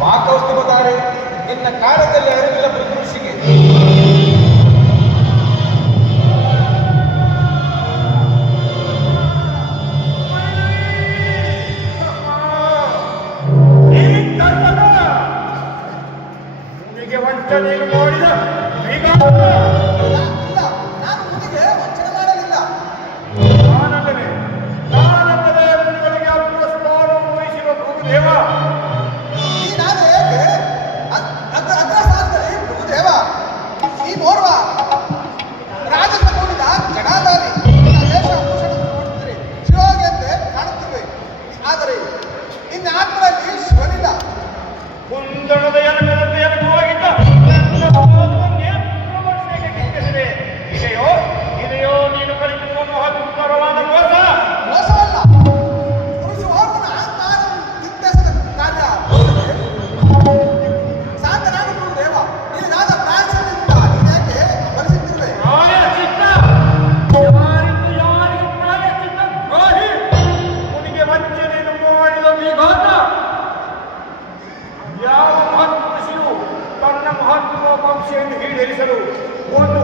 ಮಾಕೌಸ್ತುಭಧಾರೆ ನಿನ್ನ ಕಾಲದಲ್ಲಿ ಅರಿವಿಲ್ಲ ಋಷಿಗೆ. ನಿನಗೆ ವಂಚನೆಯನ್ನು ಮಾಡಿದ ನಾನು ಮುನಿಗೆ ವಂಚನೆ ಮಾಡಲಿಲ್ಲ. ನಾನಲ್ಲವೇ ನಾನಲ್ಲವೇ ಮುನಿಗಳಿಗೆ ಅಗ್ರಸ್ಥಾನ ವಹಿಸಿರುವ ಪ್ರಭುದೇವ. ನಾನು ಏಕೆ ಅಗ್ರಸ್ಥಾನದಲ್ಲಿ ಪ್ರಭುದೇವ? ನೀನೋರ್ವ ರಾಜಸ ನೋಡಿದ ಜಡಾಧಾರಿ. ನಿನ್ನ ವೇಷಭೂಷಣವನ್ನು ನೋಡಿದರೆ ಶಿವಗೆ ಕಾಣುತ್ತಿವೆ, ಆದರೆ ನಿನ್ನ ಆತ್ಮದಲ್ಲಿ ಶಿವನಿಲ್ಲ. ಕುಂದಣದ ಎಲಕದಂತೆ ಎಲಕವಾಗಿದ್ದ ನನ್ನ ಪಾದವನ್ನು ನೇತ್ರವರ್ಷೆಗೆ ಕಿಕ್ಕಿಸಿದೆ. ಇದೆಯೋ ನೀನು ಕಲಿಯುವ ಮಹತ್ತರವಾದ ಮೋಸ? ಮೋಸವಲ್ಲ, ಪುರುಷೋರ್ವನ ಅಹಂಕಾರವನ್ನು ಕಿತ್ತೆಸೆದ ಕಾರ್ಯ. ಶಾಂತನಾಗಿ ಪ್ರಭುದೇವ, ನಿನಗಾದ ಪ್ರಾಯಶ್ಚಿತ್ತದಿಂದ ನೀನೇಕೆ ಬಲಿಸುತ್ತಿರುವೆ? ಪ್ರಾಯಶ್ಚಿತ್ತ? ಯಾರಿಗೆ ಪ್ರಾಯಶ್ಚಿತ್ತ? ದ್ರೋಹಿ ಮುನಿಗೆ ವಂಚನೆಯನ್ನು ಮಾಡಿದ ವಿಘಾತ. ಯಾವ ಮಹತ್ವಶಿಯು ತನ್ನ ಮಹತ್ವಾಕಾಂಕ್ಷೆಯನ್ನು ಈಡೇರಿಸಲು ಒಂದು